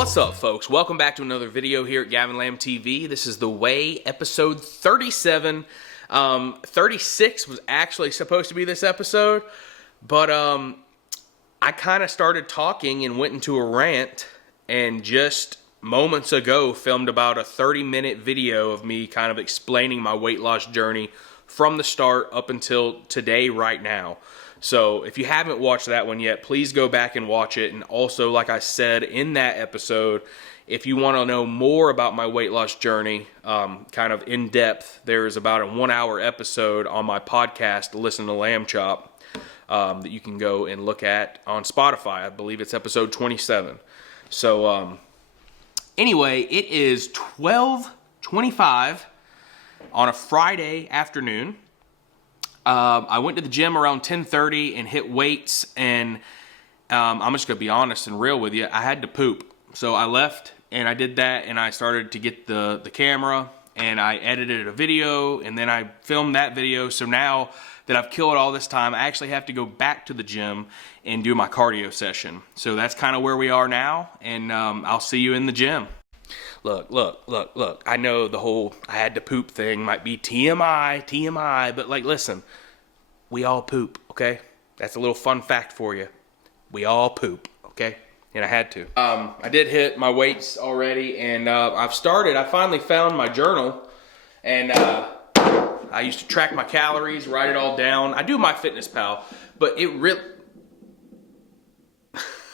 What's up, folks? Welcome back to another video here at Gavin Lamb TV. This is The Way, episode 37. 36 was actually supposed to be this episode, but I kind of started talking and went into a rant, and just moments ago filmed about a 30-minute video of me kind of explaining my weight loss journey from the start up until today right now. So if you haven't watched that one yet, please go back and watch it. And also, like I said in that episode, if you want to know more about my weight loss journey, kind of in depth, there is about a 1-hour episode on my podcast, Listen to Lamb Chop, that you can go and look at on Spotify. I believe it's episode 27. So anyway, it is 12:25 on a Friday afternoon. I went to the gym around 10:30 and hit weights, and I'm just going to be honest and real with you. I had to poop. So I left and I did that, and I started to get the camera, and I edited a video, and then I filmed that video. So now that I've killed all this time, I actually have to go back to the gym and do my cardio session. So that's kind of where we are now, and I'll see you in the gym. Look. I know the whole I had to poop thing might be TMI, but like, listen, we all poop, okay? That's a little fun fact for you. We all poop, okay? And I had to. I did hit my weights already, and I finally found my journal, and I used to track my calories, write it all down. I do MyFitnessPal, but it really,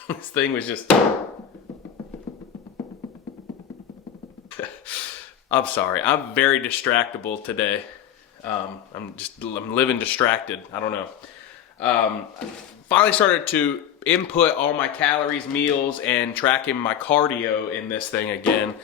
this thing was just, I'm sorry. I'm very distractible today. I'm living distracted. I don't know. I finally started to input all my calories, meals, and tracking my cardio in this thing again,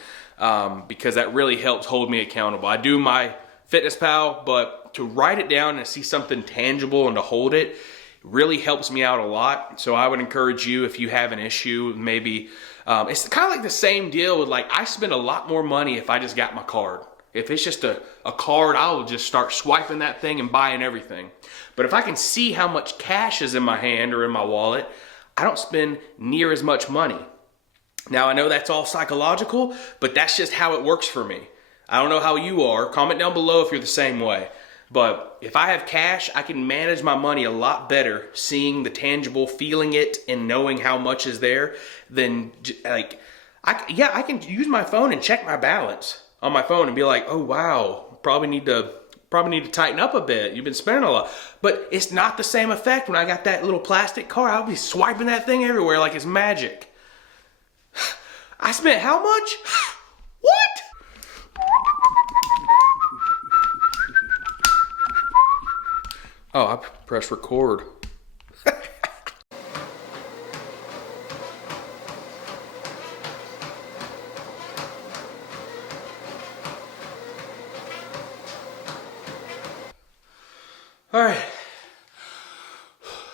because that really helps hold me accountable. I do my MyFitnessPal, but to write it down and see something tangible and to hold it really helps me out a lot. So I would encourage you, if you have an issue, maybe it's kind of like the same deal with, like, I spend a lot more money if I just got my card. If it's just a card, I'll just start swiping that thing and buying everything. But if I can see how much cash is in my hand or in my wallet, I don't spend near as much money. Now, I know that's all psychological, but that's just how it works for me. I don't know how you are. Comment down below if you're the same way. But if I have cash, I can manage my money a lot better, seeing the tangible, feeling it, and knowing how much is there, than, like, I can use my phone and check my balance on my phone and be like, oh wow, probably need to tighten up a bit. You've been spending a lot. But it's not the same effect when I got that little plastic card. I'll be swiping that thing everywhere like it's magic. I spent how much? What? Oh, I pressed record. All right,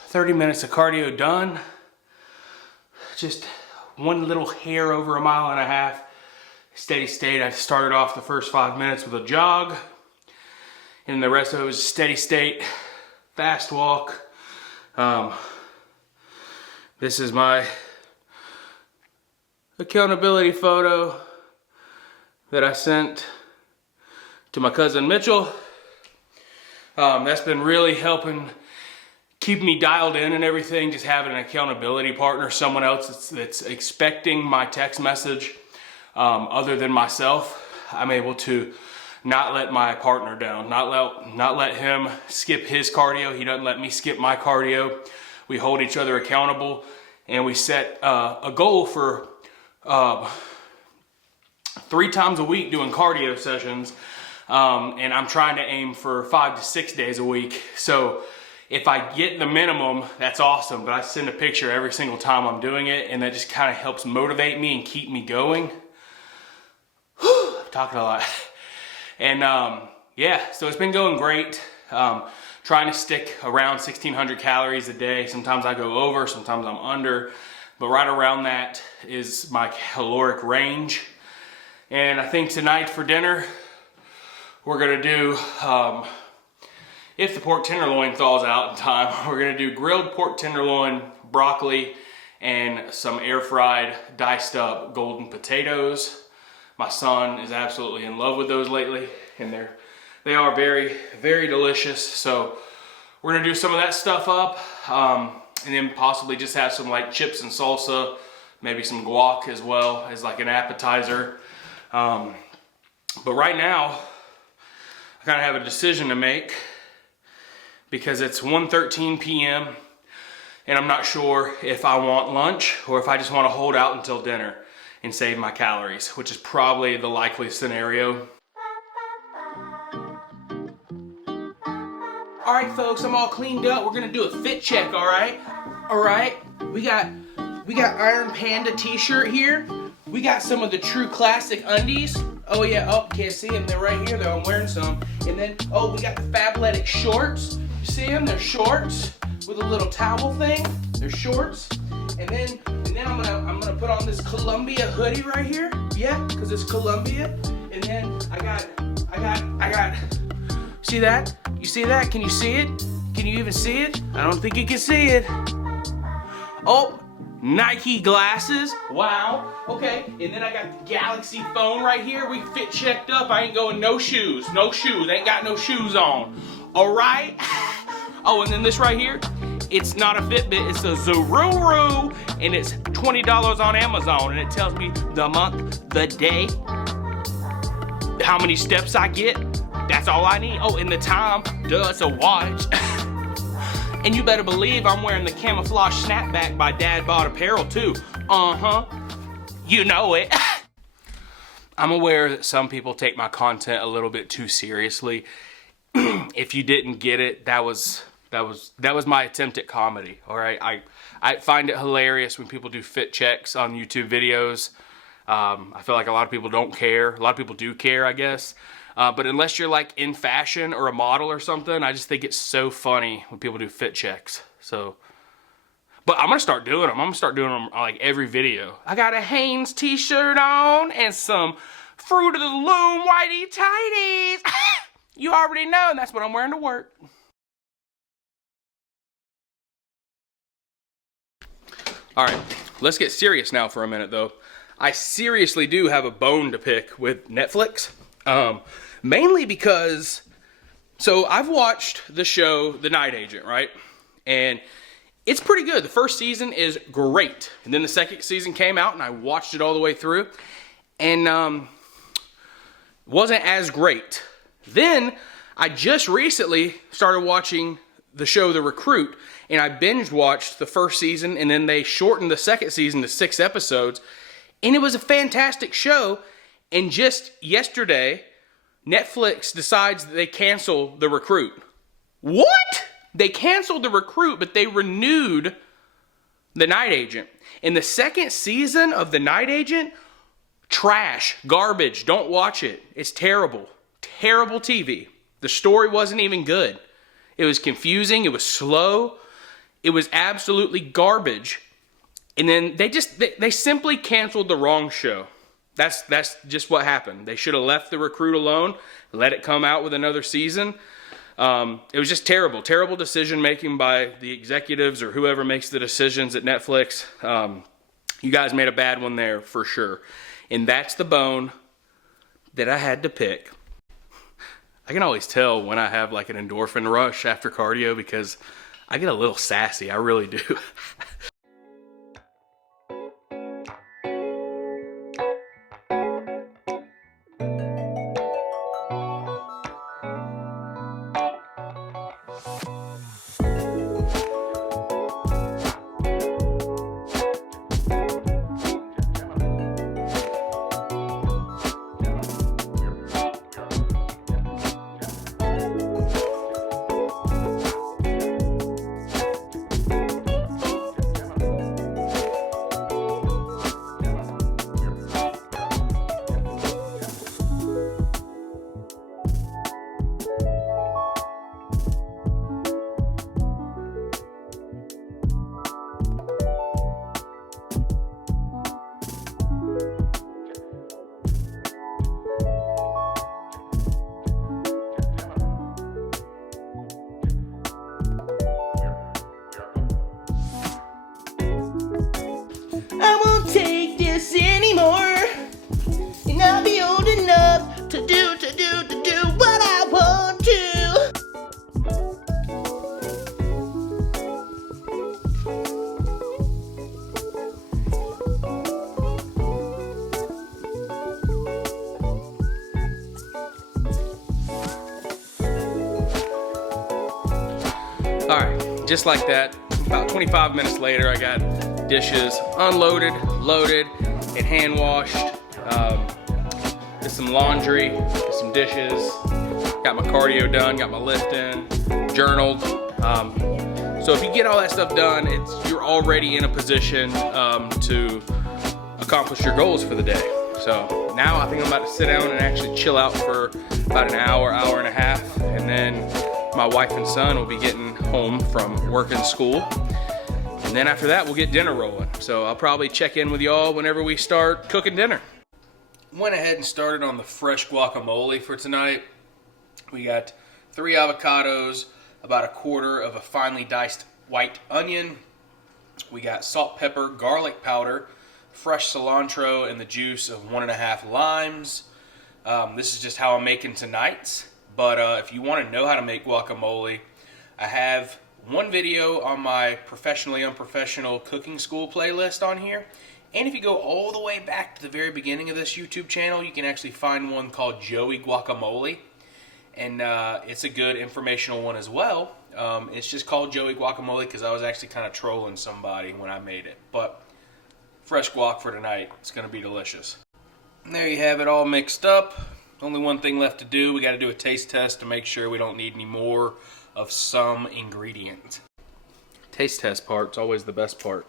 30 minutes of cardio done. Just one little hair over a mile and a half. Steady state. I started off the first 5 minutes with a jog, and the rest of it was steady state. Fast walk. This is my accountability photo that I sent to my cousin Mitchell. That's been really helping keep me dialed in and everything, just having an accountability partner, someone else that's expecting my text message other than myself. I'm able to not let my partner down, not let him skip his cardio. He doesn't let me skip my cardio. We hold each other accountable, and we set a goal for 3 times a week doing cardio sessions, and I'm trying to aim for 5 to 6 days a week. So if I get the minimum, that's awesome, but I send a picture every single time I'm doing it, and that just kind of helps motivate me and keep me going. Whew, I'm talking a lot. And yeah, so it's been going great. Trying to stick around 1,600 calories a day. Sometimes I go over, sometimes I'm under, but right around that is my caloric range. And I think tonight for dinner, we're gonna do, if the pork tenderloin thaws out in time, we're gonna do grilled pork tenderloin, broccoli, and some air fried diced up golden potatoes. My son is absolutely in love with those lately, and they are very, very delicious. So we're gonna do some of that stuff up, and then possibly just have some like chips and salsa, maybe some guac as well as like an appetizer. But right now, I kind of have a decision to make because it's 1:13 p.m. and I'm not sure if I want lunch or if I just want to hold out until dinner and save my calories, which is probably the likely scenario. All right, folks, I'm all cleaned up. We're gonna do a fit check, all right? All right, we got Iron Panda t-shirt here. We got some of the True Classic undies. Oh yeah, oh, can't see them, they're right here, though, I'm wearing some. And then, oh, we got the Fabletics shorts. You see them, they're shorts with a little towel thing. They're shorts. And then I'm gonna put on this Columbia hoodie right here. Yeah, because it's Columbia. And then I got, see that? You see that? Can you see it? Can you even see it? I don't think you can see it. Oh, Nike glasses. Wow. Okay. And then I got the Galaxy phone right here. We fit checked up. I ain't going no shoes. No shoes. Ain't got no shoes on. All right. Oh, and then this right here. It's not a Fitbit. It's a Zururu, and it's $20 on Amazon, and it tells me the month, the day, how many steps I get. That's all I need. Oh, and the time. Duh, it's a watch. And you better believe I'm wearing the camouflage snapback by Dad Bought Apparel too. Uh-huh. You know it. I'm aware that some people take my content a little bit too seriously. If you didn't get it, that was my attempt at comedy. All right. I find it hilarious when people do fit checks on YouTube videos. I feel like a lot of people don't care. A lot of people do care, I guess. But unless you're like in fashion or a model or something, I just think it's so funny when people do fit checks. So, but I'm gonna start doing them. I'm gonna start doing them on like every video. I got a Hanes t-shirt on and some Fruit of the Loom whitey tighties. You already know, and that's what I'm wearing to work. All right, let's get serious now for a minute though. I seriously do have a bone to pick with Netflix. Mainly because, so I've watched the show The Night Agent, right? And it's pretty good. The first season is great. And then the second season came out and I watched it all the way through. And wasn't as great. Then I just recently started watching the show The Recruit. And I binge watched the first season, and then they shortened the second season to 6 episodes. And it was a fantastic show. And just yesterday, Netflix decides that they cancel The Recruit. What? They canceled The Recruit, but they renewed The Night Agent. And the second season of The Night Agent, trash, garbage, don't watch it. It's terrible. Terrible TV. The story wasn't even good. It was confusing, it was slow, it was absolutely garbage. And then they simply canceled the wrong show. That's just what happened. They should have left The Recruit alone, let it come out with another season. It was just terrible. Terrible decision making by the executives or whoever makes the decisions at Netflix. You guys made a bad one there for sure. And that's the bone that I had to pick. I can always tell when I have like an endorphin rush after cardio because I get a little sassy. I really do. All right, just like that, about 25 minutes later, I got dishes unloaded, loaded, and hand washed. Did some laundry, did some dishes, got my cardio done, got my lift in, journaled. So if you get all that stuff done, you're already in a position to accomplish your goals for the day. So now I think I'm about to sit down and actually chill out for about an hour, hour and a half, and then my wife and son will be getting home from work and school. And then after that, we'll get dinner rolling. So I'll probably check in with y'all whenever we start cooking dinner. Went ahead and started on the fresh guacamole for tonight. We got 3 avocados, about a quarter of a finely diced white onion. We got salt, pepper, garlic powder, fresh cilantro, and the juice of 1.5 limes. This is just how I'm making tonight's. But if you want to know how to make guacamole, I have one video on my Professionally Unprofessional Cooking School playlist on here. And if you go all the way back to the very beginning of this YouTube channel, you can actually find one called Joey Guacamole. And it's a good informational one as well. It's just called Joey Guacamole because I was actually kind of trolling somebody when I made it. But fresh guac for tonight. It's going to be delicious. And there you have it all mixed up. Only one thing left to do. We got to do a taste test to make sure we don't need any more of some ingredient. Taste test part's always the best part.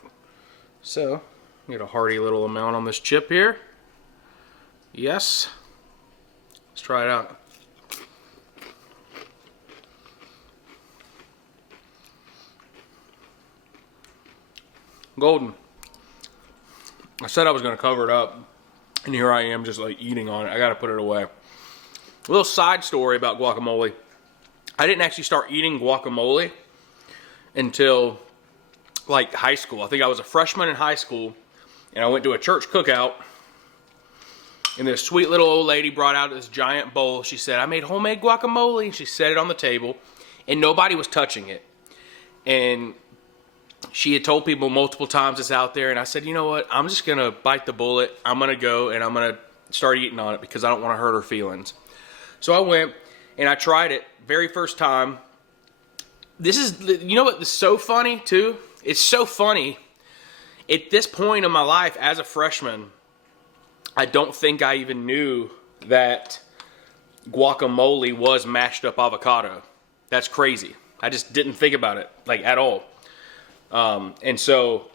So, get a hearty little amount on this chip here. Yes. Let's try it out. Golden. I said I was going to cover it up, and here I am just like eating on it. I got to put it away. A little side story about guacamole. I didn't actually start eating guacamole until like high school. I think I was a freshman in high school, and I went to a church cookout, and this sweet little old lady brought out this giant bowl. She said, "I made homemade guacamole." She set it on the table, and nobody was touching it. And she had told people multiple times it's out there, and I said, you know what? I'm just going to bite the bullet. I'm going to go, and I'm going to start eating on it because I don't want to hurt her feelings. So I went, and I tried it. Very first time. This is, you know what is so funny, too? It's so funny. At this point in my life, as a freshman, I don't think I even knew that guacamole was mashed up avocado. That's crazy. I just didn't think about it, like, at all. And so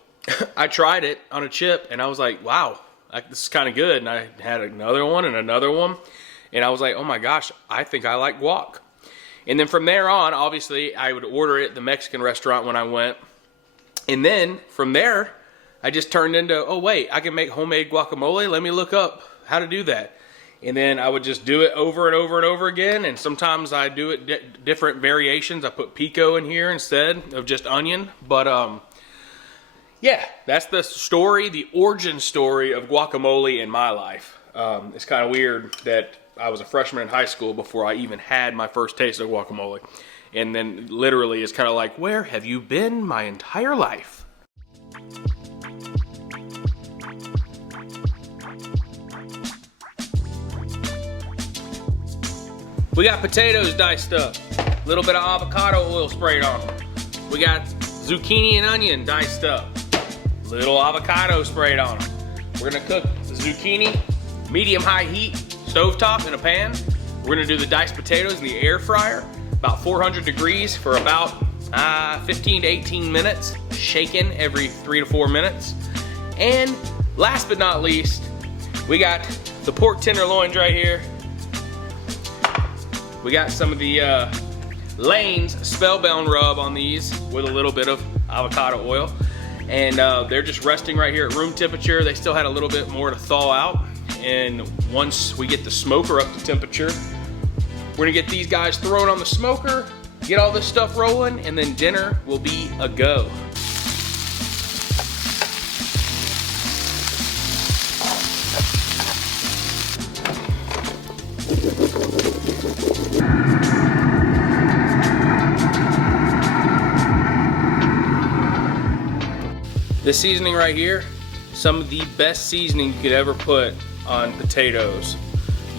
I tried it on a chip, and I was like, wow, this is kind of good. And I had another one and another one, and I was like, oh my gosh, I think I like guac. And then from there on, obviously, I would order it at the Mexican restaurant when I went. And then from there, I just turned into, oh wait, I can make homemade guacamole. Let me look up how to do that. And then I would just do it over and over and over again. And sometimes I do it different variations. I put pico in here instead of just onion. But yeah, that's the story, the origin story of guacamole in my life. It's kind of weird that I was a freshman in high school before I even had my first taste of guacamole. And then literally it's kind of like, where have you been my entire life? We got potatoes diced up. A little bit of avocado oil sprayed on them. We got zucchini and onion diced up. Little avocado sprayed on them. We're gonna cook the zucchini, medium-high heat, stovetop in a pan. We're gonna do the diced potatoes in the air fryer, about 400 degrees for about 15 to 18 minutes, shaken every 3 to 4 minutes. And last but not least, we got the pork tenderloins right here. We got some of the Lane's Spellbound rub on these with a little bit of avocado oil. And they're just resting right here at room temperature. They still had a little bit more to thaw out. And once we get the smoker up to temperature, we're gonna get these guys thrown on the smoker, get all this stuff rolling, and then dinner will be a go. This seasoning right here, some of the best seasoning you could ever put on potatoes.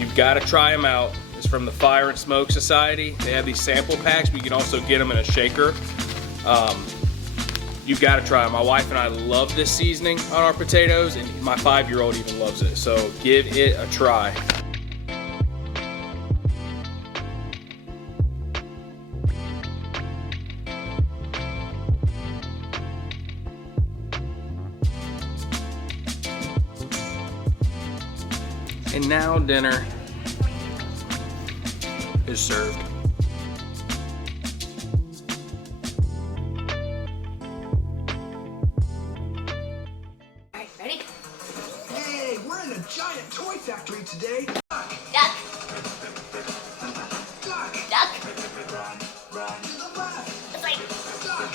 You've got to try them out. It's from the Fire and Smoke Society. They have these sample packs, but you can also get them in a shaker. You've got to try it. My wife and I love this seasoning on our potatoes, and my 5-year-old even loves it. So give it a try. And now dinner is served. Alright, ready? Hey, we're in a giant toy factory today. Duck. Duck. Duck. Run to the left. That's right. Duck.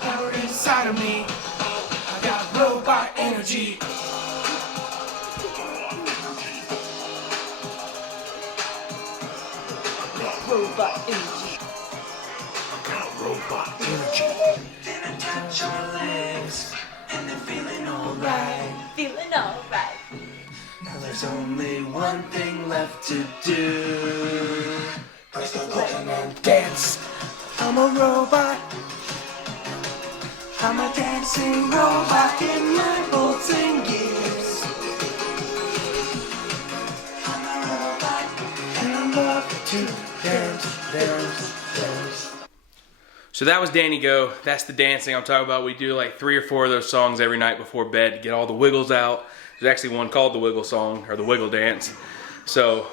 Power inside of me. I got robot energy. Robot energy. Got robot energy. Then touch your legs, and they're feeling alright. Feeling alright. Now there's only one thing left to do. Press the button and dance. I'm a robot. I'm a dancing robot in my bolts and gears. I'm a robot and I love to dance. So that was Danny Go. That's the dancing I'm talking about. We do like 3 or 4 of those songs every night before bed to get all the wiggles out. There's actually one called the Wiggle Song, or the Wiggle Dance. So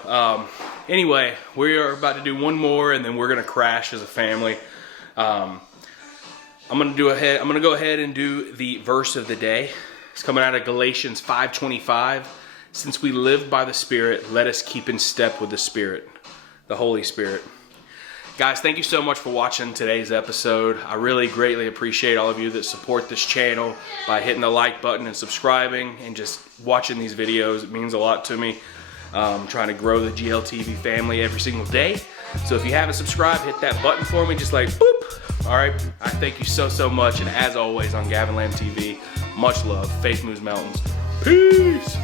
anyway, we are about to do one more, and then we're gonna crash as a family. I'm gonna go ahead and do the verse of the day. It's coming out of Galatians 5:25. Since we live by the Spirit, let us keep in step with the Spirit, the Holy Spirit. Guys, thank you so much for watching today's episode. I really greatly appreciate all of you that support this channel by hitting the like button and subscribing and just watching these videos. It means a lot to me. I'm trying to grow the GLTV family every single day. So if you haven't subscribed, hit that button for me, just like boop. All right, I thank you so much. And as always on Gavin Lamb TV, much love. Faith moves mountains. Peace.